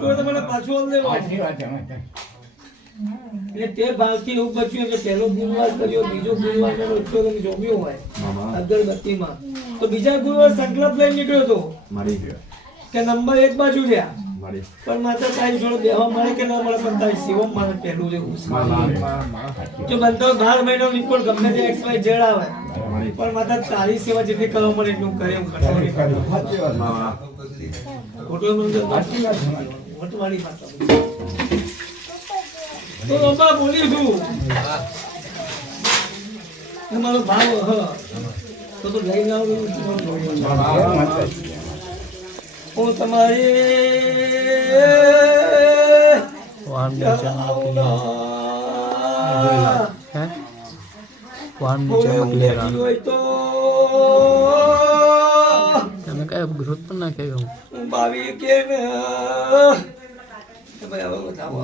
તો મને પાછું આલ દેવો. એટલે તે ભાવથી એવું બચ્યું કે પહેલો ગુરુવાર કર્યો, બીજો ગુરુવાર કર્યો, તો તમે જોમ્યો હોય અગરબત્તીમાં, તો બીજા ગુરુવાર સંકલ્પ લઈ નીકળ્યો તો કે નંબર એક બાજુ રહ્યા, પણ માત્ર તારી જોડે બેહવા મળે કે ના મળે, પણ તારી સેવા મારે પહેલું જેવું જો બનતો 12 મહિનો નિકોલ ગમે તે XY Z આવે, પણ માત્ર તારી સેવા જેટલી કરવા મળે એટલું કરે એમ કરતો ખોટો મંદિર વટવાળી માતા તો બાબા બોલી છું તમારો ભાવ તો લઈને આવું હું તમારી હોય તો તમે કયા ગ્રોથ પણ નાખે હું ભાવી કે ભાઈ હવે બતાવો